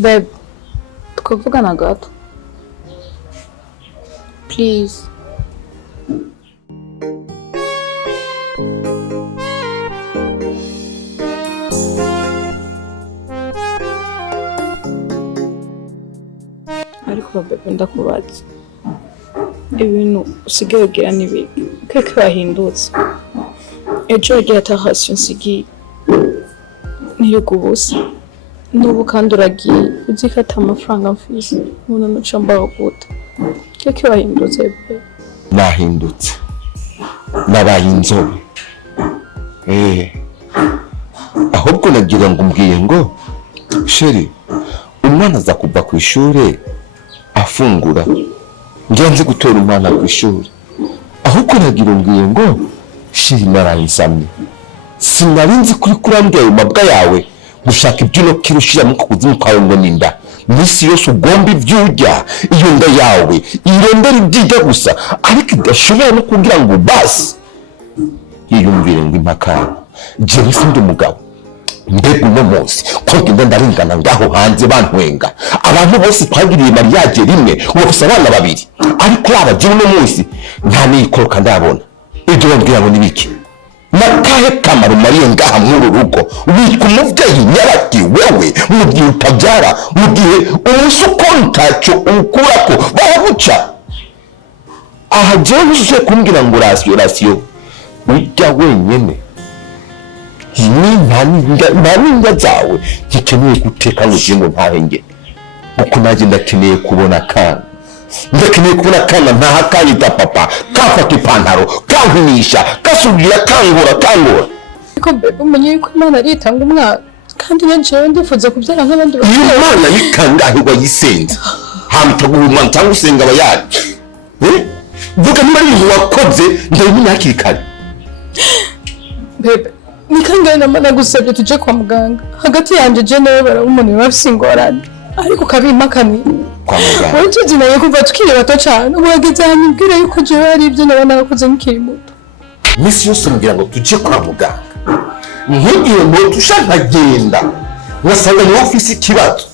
Babe, tukavugana gato. Please. Ariko babe ndakubaza. Ibintu usigaye ugira nibi. Keke wahindutse. Ejo yagiye atahasi nsigiye. Nirigubusa. Nubu kandi uragiye uzikata amafaranga mfise umuntu nuca mbaho gute keke wahindutse pe nahindutse nabaye inzobe ahubwo nagira ngo umbwiye ngo sheri umwana aza kuva ku ishuri afungura ngenze gutora umwana ku ishuri ahubwo nagira umbwiye ngo sheri naransamye sinarinzi kuri kurambye ayo mabwa yawe gushaka ibyuno kirushira mu kuzimu kwawe ngo ninda misi yose ugomba ibyujya iyo nda yawe irondera ibyijya gusa ariko idashobora no kugira ngo basi yiyumvire ngo impaka jewe sindi umugabo mbega uno munsi ko ngenda ndarengana ngaho hanze bantwenga abantu bose twagiriye mariage rimwe ubafise abana babiri ariko aba jewe uno munsi nta nikoroka ndabona ibyo bambwira ngo nibiki nakahe kamaro mariye ngaha muri rugo witwa umuvyeyi nyabati wewe mu gihe utabyara mu gihe umusuko ntacyo ukurako babuca aha jewe nje kumbwira ngo rasiyo ujya wenyene nta ninga zawe ntikeneye guteka ngo ugiye ngo ntahenge uko naje ndakeneye kubona kana ndakeneye kubona kana ntahakanyita papa kafata ipantaro kankunisha kasubira kangora ariko bebe umenye yuko Imana aritanga umwana kandi najewe ndifuza kubyara nk'abandi iyo Imana yikangahirwa yisenza hamta guhuma cyangwa usenga abayandi vuga niba ari ibintu wakoze ndabimenya hakiri kare bebe nikangaye namana gusabye tuje kwa muganga hagati yanje je nawe baramumuntu bafise ingorane ariko kabimakani kwa muganga wowe tuzinaye kuva tukiri bato cyane ubageze hanyibwira yuko jewe ari ibyo nabana nakoze nkiri muto misi yose mbwira ngo tuje kwa muganga nkigiye ngo tushagenda ngasanga ni ofisi kibazo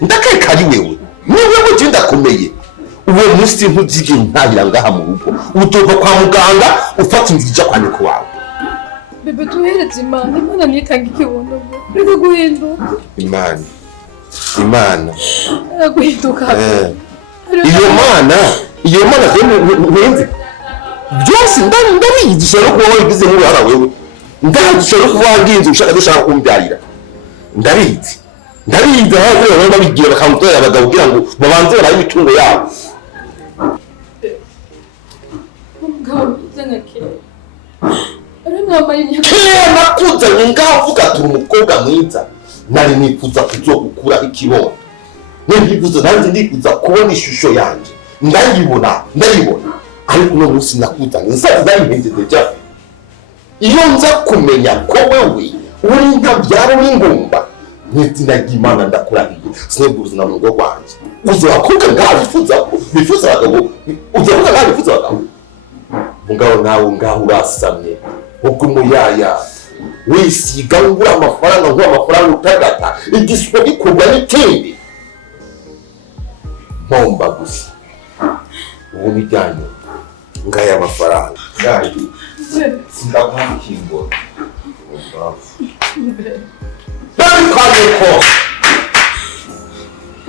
ndakaye kari wewe niwe ngo ndakomeye uwo munsi ntuzige ntahira ngaha mu rugo utova kwa muganga ufata inzira kwa niko wawe bebe tuhereze Imana nitanga ikibondo rero guhinduka Imana guhinduka iyo mana ntenze byose ndabizi ushobora kuba wabigize nk'uruhara wewe ushobora kuba waginze ushaka kumbyarira ndabizi aho rero babigira bakamutora abagabo kugira ngo babanze barabe imitungo yabo kera nakuzanye ngaho uvuga turi umukobwa mwiza nari nifuza kuzogukuraho ikibondo nanjye ndifuza kubona ishusho yanjye ndayibona ariko uno munsi nakuzanye nsaza ndayimpenjeze cyane iyo nza kumenya ko wewe uri nkabyara uri ngumba n'izina ry'Imana ndakurahiye sineburiza na mugo rwanjye uzakobwa ngaho bifuza abagabo uzavuga ngaho bifuza abagabo mugabo nawe ngaho urasamye ubwo umuyaya wisiga ngura amafaranga ngo amafaranga utagata igiswa gikorwa n'ikindi mpomba gusa ubu bijyanye ngaya amafaranga ngayi sindakwakingwa Dari kanye ko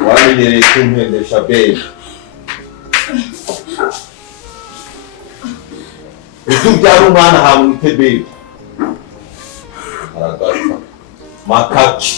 wamenyereye kumpendesha beyi ibyo byari umwana hamwite beyi aragasa makachi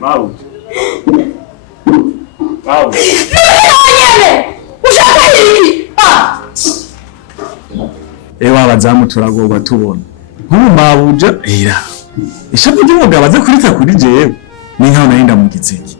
Mau. Mau. Ushaka iki? Ewa abazamu turagorwa tubona. Nk'ubu mabuja era. Ishapu ry'umugabo aza kurita kuri jewe. Ni nkaho narinda mu gitsiki.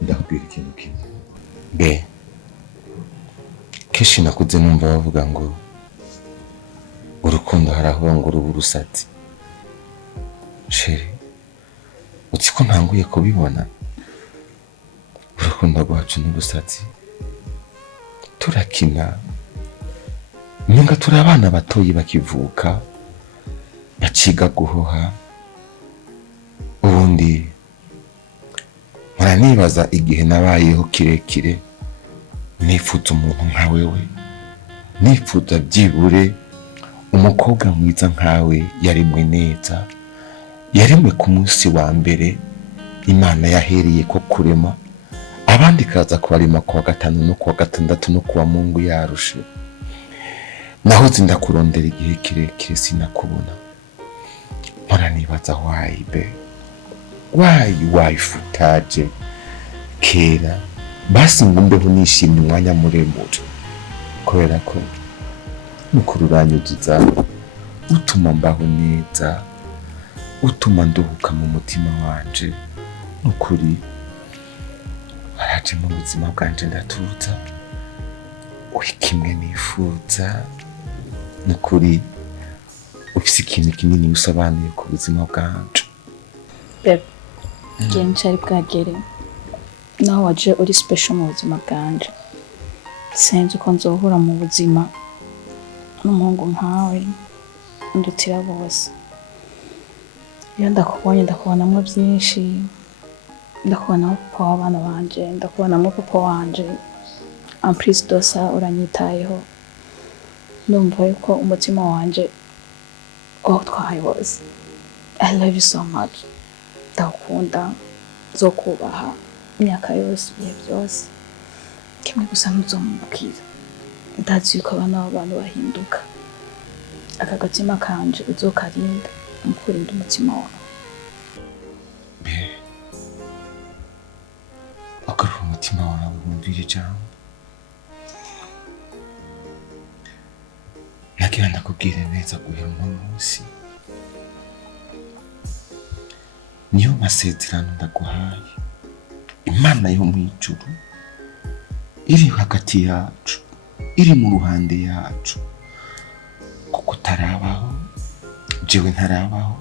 Ndakubwira ikintu kimwe. Be, kenshi nakuze numva bavuga ngo urukundo haraho ngo ruba urusatsi. Sheri, uzi ko ntanguye kubibona? Urukundo rwacu ni urusatsi. Turakina. Nyunga turi abana batoyi bakivuka, baciga guhoha. Ubundi nibaza igihe nabayeho kirekire nifuza umuntu nka wewe, nifuza byibure umukobwa mwiza nkawe yarimwe neza, yarimwe ku munsi wa mbere Imana yahereye ko kurema, abandi kaza kubarima kuwa gatanu no kuwa gatandatu no kuwa Mungu yarushe. Naho zindakurondera igihe kirekire sinakubona. Nibaza why be, why futaje kera basi ngumbeho nishimye umwanya muremure, kubera ko mukuru uranyuzuza, utuma mbaho neza, utuma nduhuka mu mutima wanje. Ukuri waraje mu buzima bwanje ndatuza, uri kimwe nifuza. Nukuri ufise ikintu kinini usobanuye ku buzima bwanje. Bebe, igihe ncari bwagere naho waje uri special mu buzima bwanje. Sinzi ko nzohura mu buzima n'umuhungu nkawe ndutira bose. Iyo ndakubonye ndakubonamo byinshi, ndakubonamo papa w'abana banje, ndakubonamo papa wanje. Amprise dosa uranyitayeho. Ndumva yuko umutima wanje utwaye wose. I love you so much. Ndakunda, zokubaha imyaka yose, ibihe byose. Kimwe gusa ntuzomubwira, ndazi yuko abana b'abantu bahinduka. Aka gatima kanje uzokarinda, umukurinda umutima wawe. Be, akarura umutima wawe wumvira ijambo. Nagira ndakubwire neza guhera uno munsi. Niyo masezerano ndaguhaye. Imana yo mu ijuru iri hagati yacu, iri mu ruhande yacu, kuko utarabaho, jewe ntarabaho,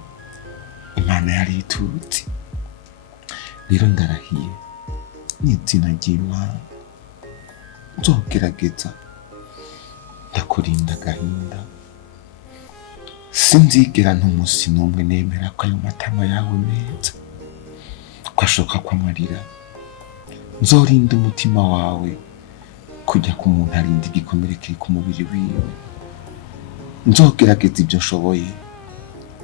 Imana yari itutse. Rero ndarahiye n'izina ry'Imana nzogerageza ndakurinda agahinda. Sinzigera n'umunsi n'umwe nemera ko ayo matama yawe meza ko ashoka kwamarira. Nzorinda umutima wawe kujya ku muntu arinda igikomere kiri ku mubiri wiwe. Nzogerageza ibyo nshoboye,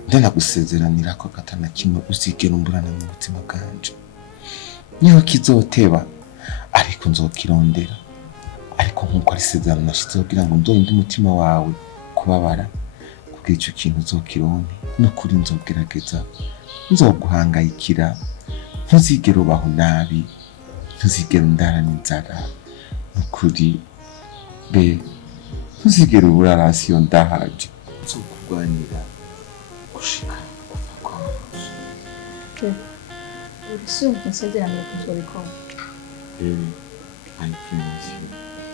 ndanagusezeranira ko katana kimwe uzigera umburana mu mutima bwanje. Niyo kizoteba ariko nzokirondera, ariko nkuko ari sezerano nashizeho kugira ngo nzorinde umutima wawe kubabara, kuko icyo kintu uzokironke. N'ukuri nzogerageza, nzoguhangayikira, ntuzigera ubaho nabi, ntuzigera undarana inzara. N'ukuri be, ntuzigera ubura rasiyo ndahaje, nzokurwanira gushika kuva kwawe. ese unsezeraniye kuzobikora. I promise you.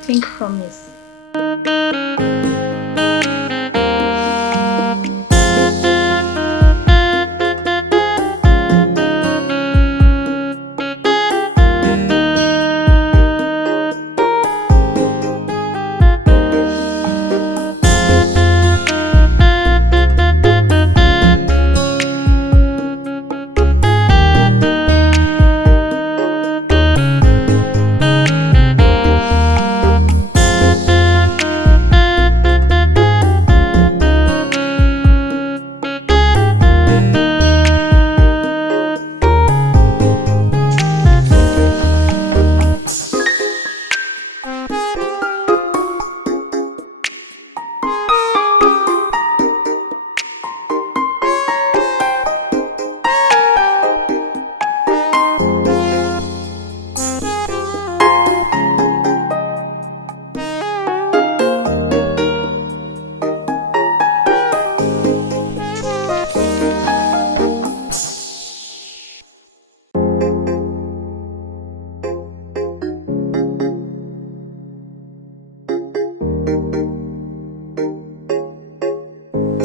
Think promise.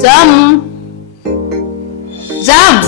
Zamu! Zamu!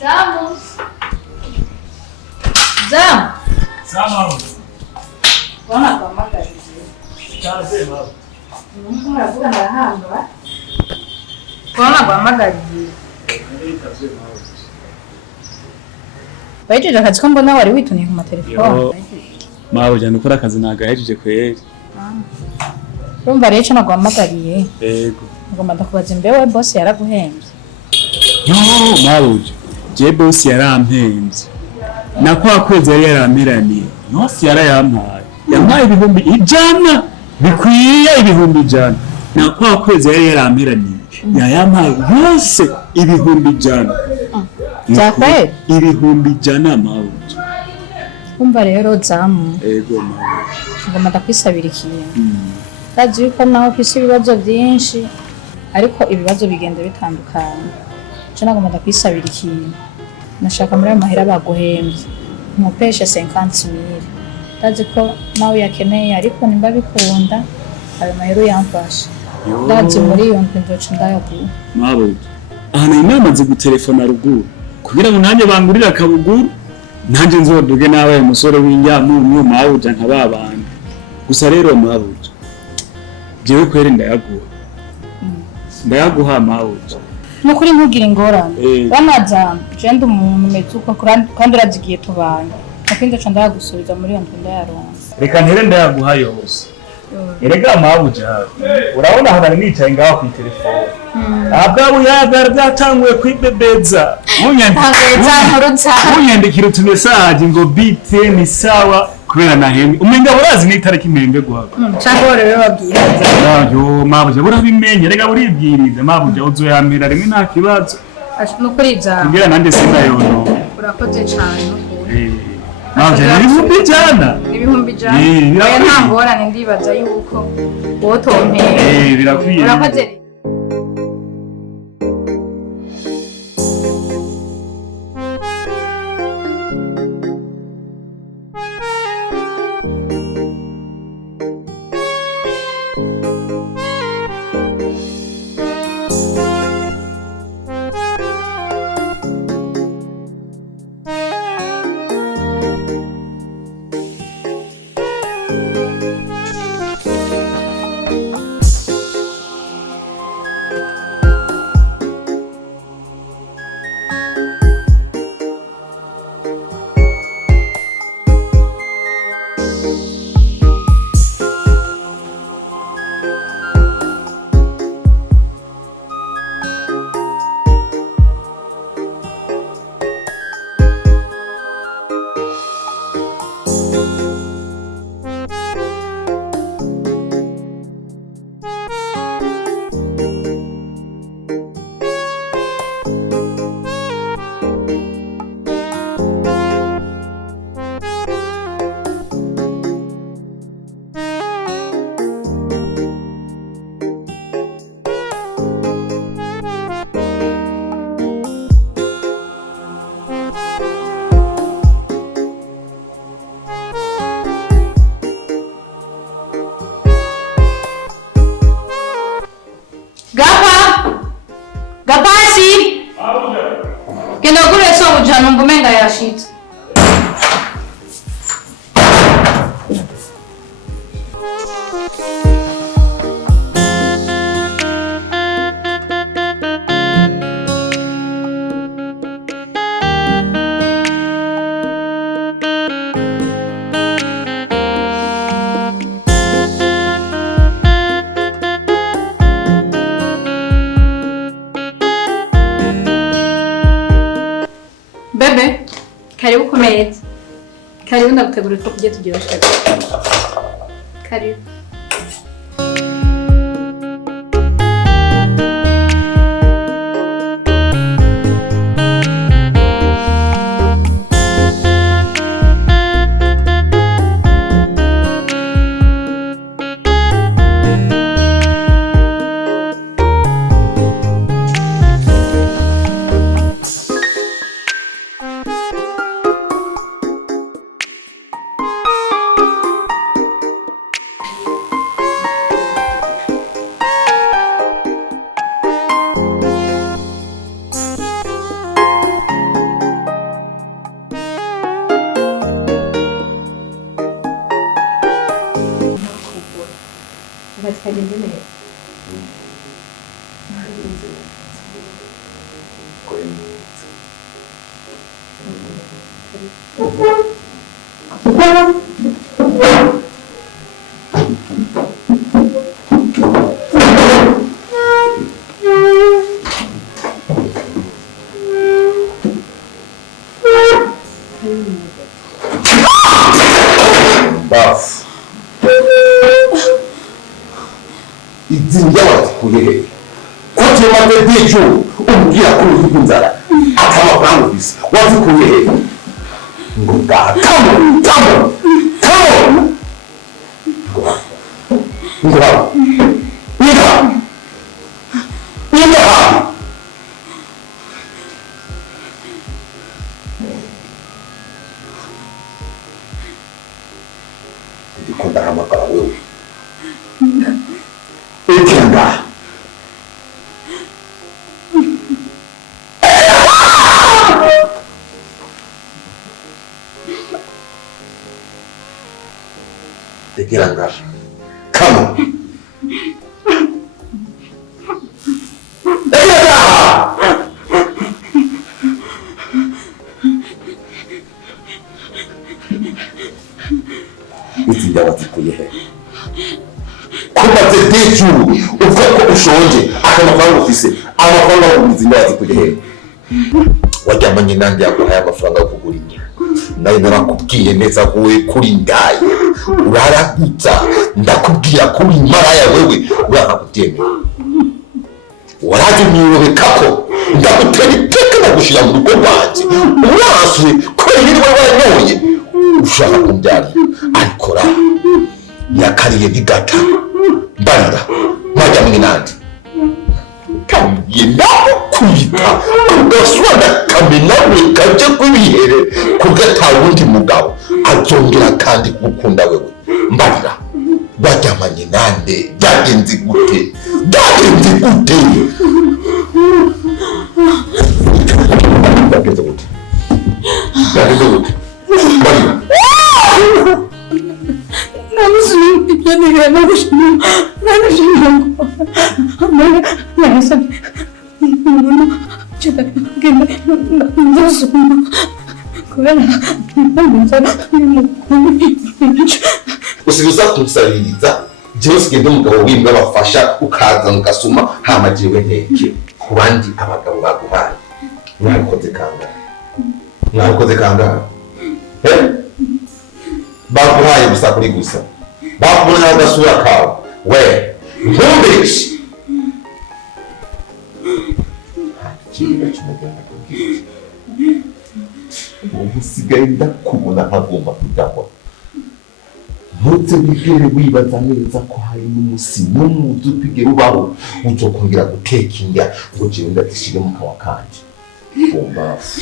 Zamu! Zamu! Zamu! Wana kwa magari. Kaze mama. Mungu anavuga ndahamba. Wana kwa magari. Kaze mama. Wahejeje akazi ko mbona wari wituniye ku matelefone. Mawe ujyana ukora akazi nagahejeje kweri. Urumva rero icyo naguhamagariye. Yego. Ngomba ndakubaza imbewe boss yaraguhembye. Yo mawe uje. Je boss yarampembye. Na kwa kwezi yari yaramiraniye. Yose yarayampaye. Yampaye ibihumbi ijana. Bikwiye ibihumbi ijana. Na kwa kwezi yari yaramiraniye. Yayampaye yose ibihumbi ijana. Zakweli? Ibihumbi ijana mawe. Umva rero Zamu. Yego mawe. Ngomba ndakwisabira ikintu. Kazi yuko nawe ufise ibibazo byinshi ariko ibibazo bigenda bitandukanye. Cyo nagomba ndakwisabira ikintu. Nashaka muri ayo mahera baguhembye. Nkupeshe 50,000. Kazi ko nawe yakeneye ariko nimba bikunda ayo mahera yamfasha. Kazi muri iyo ndoco ndayaguha. Mawe. Aha namaze gutelefona ruguru. Kugira ngo nanjye bangurira akabuguru. Nanjye nzoduge nawe umusore w'inyamunyu mawe uja nkababana. Gusa rero mawe. Jewe kweri ndayaguha. Ndayaguha mawe. Nukuri ntugire ingorane. Bamaza jende umuntu metuko kandi urazigiye tubanye. Nakindi cyo ndagusubiza muri iyo ndunda yaronse. Reka ntere ndayaguha yose. Erega mawe jawe. Urabona hano nicaye ngaho ku telefone. Abwabu yagar byatanguye kwibebeza. Munyandikira utumesaje ngo bite ni sawa kubera nahembe. Umenga urazi n'itariki impembe guhaga. Cyangwa rero babwira. Yo mabuje burabimenye rega buribwirize mabuje uzoyamira rimwe nta kibazo. Nukuri Zamu. Kugira nanjye sindayono. Urakoze cyane nukuri. Mabuje ibihumbi ijana. Ibihumbi ijana. Oya nta ngorane ndibaza yuko wotompera. Birakwiye. Urakoze. Genda gure so ujana ngumenga yashitse. Bebe, karibu ku meza. Karibu ndagutegurira utwo kurya turyoshye. Karibu. Bas. Izinja watikuye. Kwaje mabedejo umbwira ko uzikunzara. Atama bangu bisa. Watikuye. Ngoba tamo. Ngoba. Kondahamagara wewe. Ekanga. Ekanga. Come on. Izinja watikuye he. Kumaze dejuru uvuga ko ushonje akamafaranga ufise amafaranga uzinja watikuye he. Wajyamanye nanjye yaguhaye amafaranga yo kugura inyama. Nayo narakubwiye neza ko we kuri ndaye uraragutsa ndakubwira kuri maraya wewe urakakutemera. Waraje mwirobekako ndagutera iteka nagushira mu rugo rwanje uraswe ko ibiri waranyoye ushaka kumbyara arikora yakariye bigata mbarira majya mwinandi kambiye ndakukwita ugasubana kaminawe kaje kubihere kugata wundi mugabo azongera kandi gukunda wewe mbarira bajyamanye nande byagenze gute mbarira usiruza kumusabiriza jewe sigende umugabo w'imbwa bafasha ukaza mugasuma hama jewe nteke ku bandi abagabo baguhaye mwabikoze kangahe baguhaye gusa kuri gusa bakubona agasura kawe we ntumbeshi ubu usigaye ndakubona nkagomba kudahwa ntutse wigere wibaza neza ko hari n'umusi n'umuzi upigera ubaho uzokongera guteka indya ngo jewe ndazishire mu kanwa kanje bombafu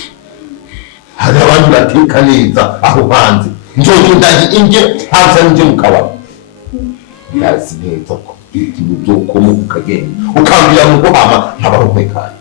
hari abandi bateka neza aho hanze nzogenda indye haza nje mu kabari ndazi neza ko ikintu byokoma ukagenda ukambira mu guhama nkabaho nkekanye